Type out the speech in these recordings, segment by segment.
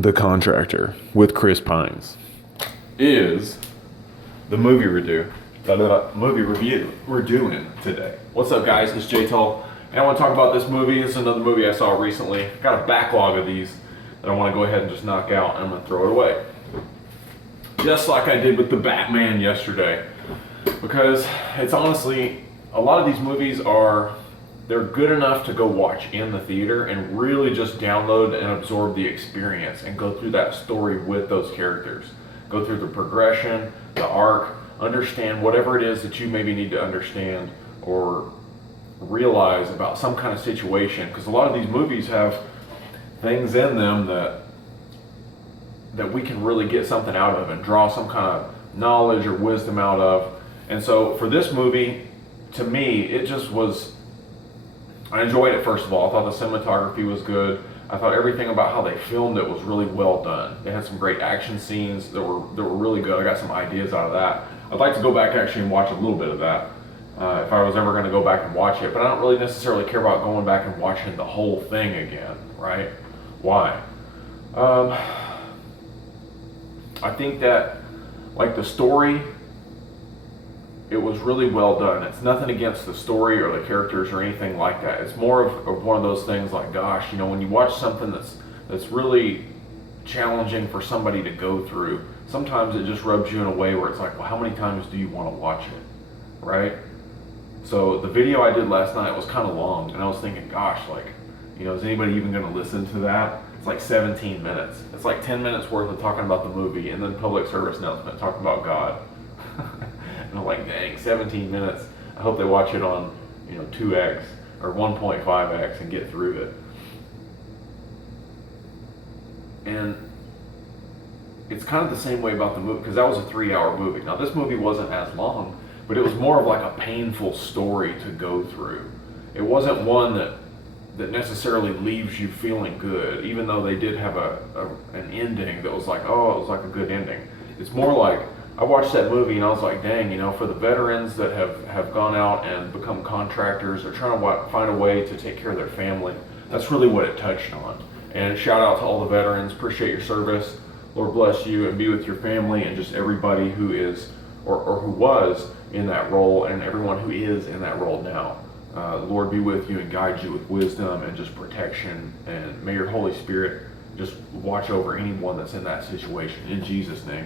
The Contractor with Chris Pines is the movie review we're doing today. What's up, guys? It's JTull, and I want to talk about this movie. It's another movie I saw recently. Got a backlog of these that I want to go ahead and just knock out, and I'm going to throw it away. Just like I did with the Batman yesterday. Because it's honestly, a lot of these movies they're good enough to go watch in the theater and really just download and absorb the experience and go through that story with those characters. Go through the progression, the arc, understand whatever it is that you maybe need to understand or realize about some kind of situation. Because a lot of these movies have things in them that we can really get something out of and draw some kind of knowledge or wisdom out of. And so for this movie, to me, it just was, I enjoyed it. First of all, I thought the cinematography was good. I thought everything about how they filmed it was really well done. They had some great action scenes that were really good. I got some ideas out of that. I'd like to go back actually and watch a little bit of that if I was ever going to go back and watch it. But I don't really necessarily care about going back and watching the whole thing again, right? Why? I think that, like, the story, it was really well done. It's nothing against the story or the characters or anything like that. It's more of one of those things like, gosh, you know, when you watch something that's really challenging for somebody to go through, sometimes it just rubs you in a way where it's like, well, how many times do you want to watch it, right? So the video I did last night was kind of long, and I was thinking, gosh, like, you know, is anybody even going to listen to that? It's like 17 minutes. It's like 10 minutes worth of talking about the movie and then public service announcement talking about God. And I'm like, dang, 17 minutes. I hope they watch it on, 2x or 1.5x and get through it. And it's kind of the same way about the movie, because that was a 3-hour movie. Now, this movie wasn't as long, but it was more of like a painful story to go through. It wasn't one that necessarily leaves you feeling good, even though they did have an ending that was like, oh, it was like a good ending. It's more like, I watched that movie and I was like, dang, for the veterans that have gone out and become contractors, they're trying to find a way to take care of their family. That's really what it touched on. And shout out to all the veterans, appreciate your service. Lord bless you and be with your family and just everybody who is or who was in that role and everyone who is in that role now. Lord be with you and guide you with wisdom and just protection, and may your Holy Spirit just watch over anyone that's in that situation, in Jesus' name.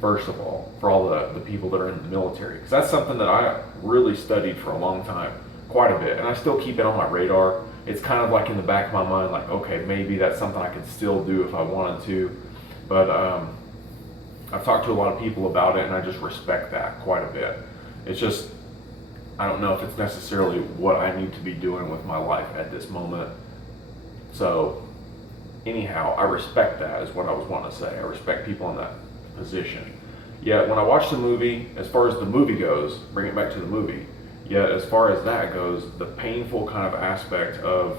First of all, for all the people that are in the military, because that's something that I really studied for a long time, quite a bit, and I still keep it on my radar. It's kind of like in the back of my mind, like, okay, maybe that's something I could still do if I wanted to, but I've talked to a lot of people about it, and I just respect that quite a bit. It's just, I don't know if it's necessarily what I need to be doing with my life at this moment. So anyhow, I respect that is what I was wanting to say. I respect people in that position. Yet when I watch the movie, as far as the movie goes, bring it back to the movie, yet as far as that goes, the painful kind of aspect of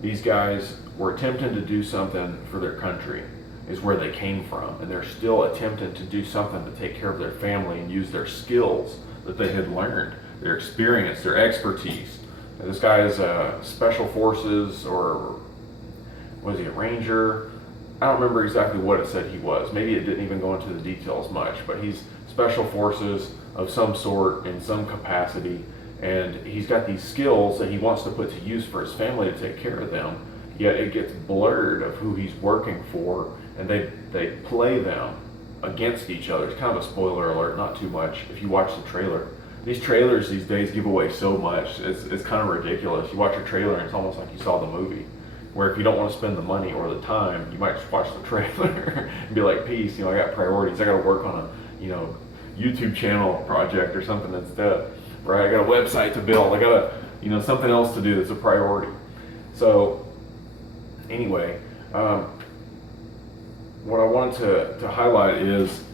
these guys were attempting to do something for their country is where they came from, and they're still attempting to do something to take care of their family and use their skills that they had learned, their experience, their expertise. And this guy is special forces, or was he a ranger? I don't remember exactly what it said he was. Maybe it didn't even go into the details much, but he's special forces of some sort in some capacity, and he's got these skills that he wants to put to use for his family to take care of them, yet it gets blurred of who he's working for, and they play them against each other. It's kind of a spoiler alert, not too much if you watch the trailer. These trailers these days give away so much, it's kind of ridiculous. You watch a trailer and it's almost like you saw the movie. Where if you don't want to spend the money or the time, you might just watch the trailer and be like, peace, I got priorities. I got to work on a, YouTube channel project or something instead, right? I got a website to build. I got something else to do that's a priority. So anyway, what I wanted to highlight is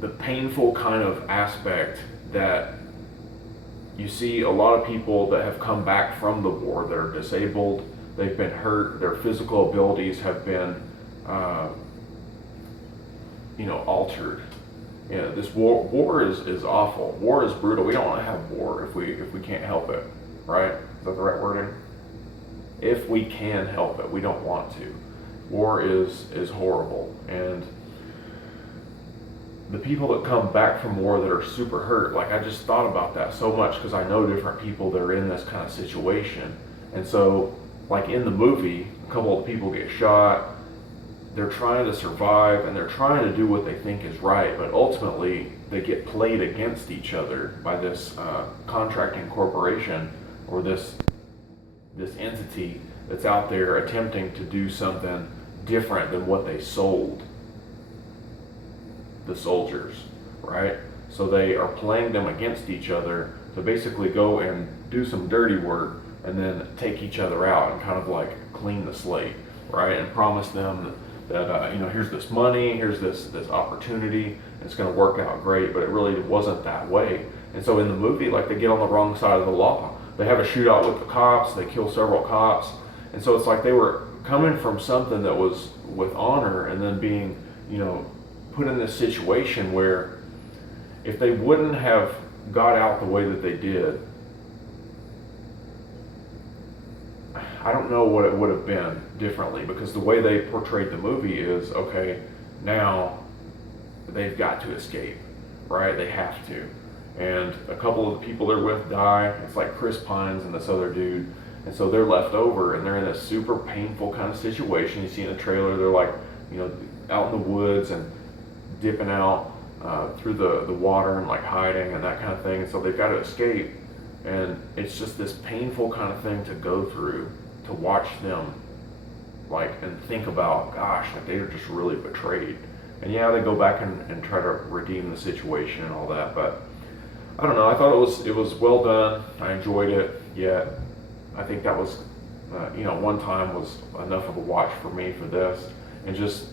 the painful kind of aspect that you see a lot of people that have come back from the war that are disabled, they've been hurt, their physical abilities have been, altered. This war is awful. War is brutal. We don't want to have war if we can't help it, right? Is that the right wording? If we can help it, we don't want to. War is horrible, and the people that come back from war that are super hurt, like I just thought about that so much because I know different people that are in this kind of situation. And so, like in the movie, a couple of people get shot, they're trying to survive and they're trying to do what they think is right, but ultimately they get played against each other by this contracting corporation, or this entity that's out there attempting to do something different than what they sold the soldiers, right? So they are playing them against each other to basically go and do some dirty work and then take each other out and kind of like clean the slate, right? And promise them that here's this money, here's this opportunity, it's going to work out great, but it really wasn't that way. And so in the movie, like, they get on the wrong side of the law. They have a shootout with the cops, they kill several cops, and so it's like they were coming from something that was with honor and then being, put in this situation where if they wouldn't have got out the way that they did, I don't know what it would have been differently, because the way they portrayed the movie is, okay, now they've got to escape, right? They have to. And a couple of the people they're with die. It's like Chris Pines and this other dude. And so they're left over and they're in this super painful kind of situation. You see in the trailer, they're like, out in the woods and dipping out through the water and like hiding and that kind of thing. And so they've got to escape. And it's just this painful kind of thing to go through, to watch them and think about, gosh, like they were just really betrayed. And yeah, they go back and try to redeem the situation and all that, but I don't know. I thought it was well done. I enjoyed it. Yet I think that was, one time was enough of a watch for me for this. And just,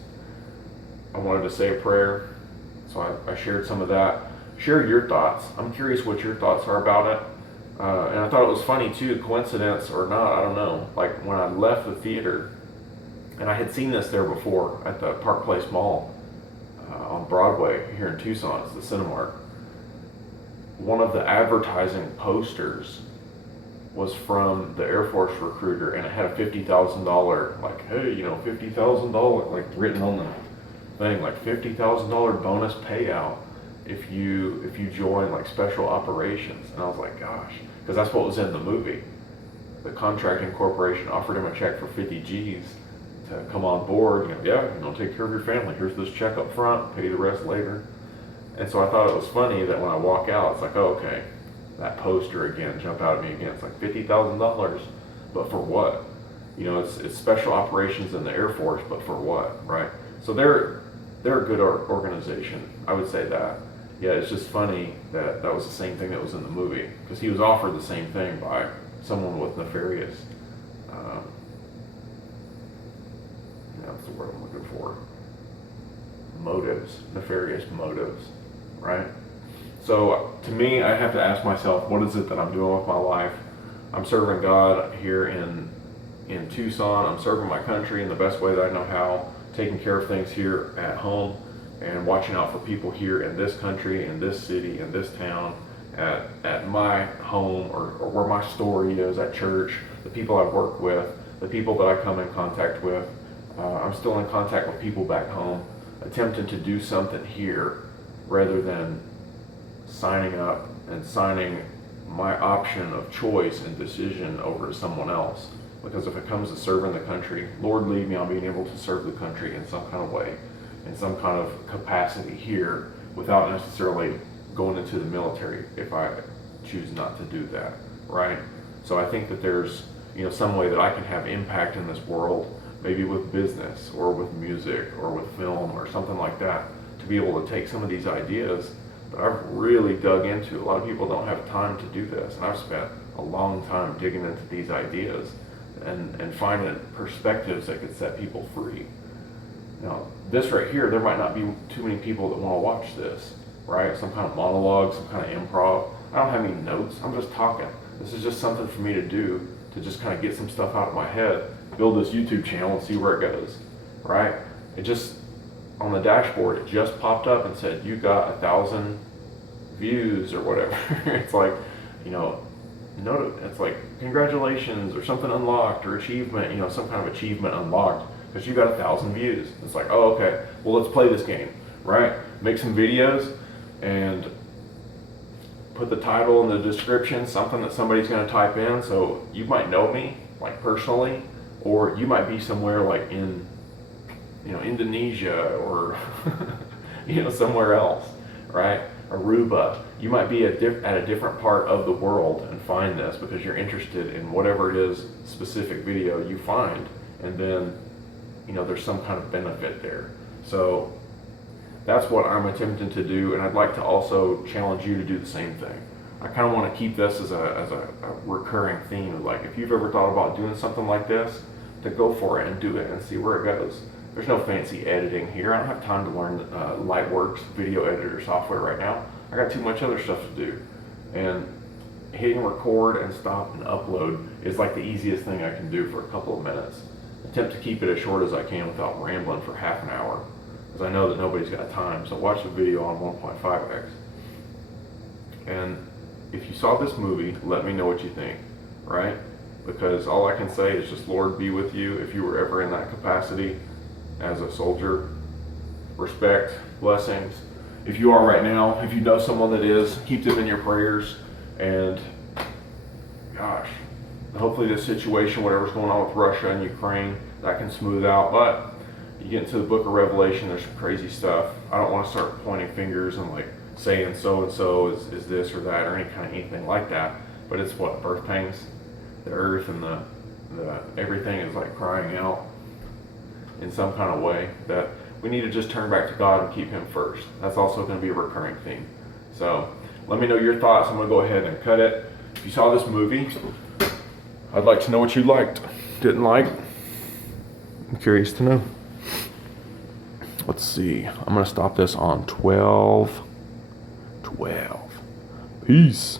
I wanted to say a prayer, so I shared some of that. Share your thoughts. I'm curious what your thoughts are about it. And I thought it was funny too, coincidence or not, I don't know. Like when I left the theater, and I had seen this there before at the Park Place Mall on Broadway here in Tucson, it's the Cinemark. One of the advertising posters was from the Air Force recruiter, and it had a $50,000, like, hey, $50,000, like written on the thing, like $50,000 bonus payout if you join like special operations. And I was like, gosh, because that's what was in the movie. The contracting corporation offered him a check for 50 G's to come on board. Take care of your family. Here's this check up front, pay the rest later. And so I thought it was funny that when I walk out, it's like, oh, okay, that poster again, jump out at me again. It's like $50,000, but for what? It's special operations in the Air Force, but for what, right? So they're a good organization, I would say that. Yeah, it's just funny that that was the same thing that was in the movie, because he was offered the same thing by someone with nefarious, that's the word I'm looking for, motives, nefarious motives, right? So to me, I have to ask myself, what is it that I'm doing with my life? I'm serving God here in Tucson. I'm serving my country in the best way that I know how, taking care of things here at home and watching out for people here in this country, in this city, in this town, at my home or where my story is, at church, the people I work with, the people that I come in contact with. I'm still in contact with people back home, attempting to do something here rather than signing up and signing my option of choice and decision over to someone else. Because if it comes to serving the country, Lord lead me on being able to serve the country in some kind of way, in some kind of capacity here, without necessarily going into the military if I choose not to do that, right? So I think that there's some way that I can have impact in this world, maybe with business or with music or with film or something like that, to be able to take some of these ideas that I've really dug into. A lot of people don't have time to do this, and I've spent a long time digging into these ideas and finding perspectives that could set people free. Now, this right here, there might not be too many people that want to watch this, right? Some kind of monologue, some kind of improv. I don't have any notes. I'm just talking. This is just something for me to do, to just kind of get some stuff out of my head, build this YouTube channel and see where it goes, right? It just, on the dashboard, it just popped up and said, you got 1,000 views or whatever. It's like, it's like, congratulations, or something unlocked, or achievement, some kind of achievement unlocked. because you got 1,000 views. It's like, oh, okay, well, let's play this game, right? Make some videos and put the title in the description, something that somebody's going to type in. So you might know me, like personally, or you might be somewhere like in, Indonesia or, somewhere else, right? Aruba. You might be at a different part of the world and find this because you're interested in whatever it is, specific video you find, and then, there's some kind of benefit there. So that's what I'm attempting to do, and I'd like to also challenge you to do the same thing. I kind of want to keep this as a recurring theme. Like, if you've ever thought about doing something like this, to go for it and do it and see where it goes. There's no fancy editing here. I don't have time to learn Lightworks video editor software right now. I got too much other stuff to do. And hitting record and stop and upload is like the easiest thing I can do for a couple of minutes. Attempt to keep it as short as I can without rambling for half an hour, because I know that nobody's got time. So watch the video on 1.5x. And if you saw this movie, let me know what you think, right? Because all I can say is just, Lord be with you if you were ever in that capacity as a soldier. Respect, blessings. If you are right now, if you know someone that is, keep them in your prayers. And gosh, hopefully this situation, whatever's going on with Russia and Ukraine, that can smooth out. But you get into the book of Revelation, there's some crazy stuff. I don't want to start pointing fingers and like saying so and so is this or that or anything like that. But it's what, birth pangs. The earth and the everything is like crying out in some kind of way that we need to just turn back to God and keep Him first. That's also going to be a recurring theme. So let me know your thoughts. I'm going to go ahead and cut it. If you saw this movie, I'd like to know what you liked, didn't like. I'm curious to know. Let's see. I'm going to stop this on 12. Peace.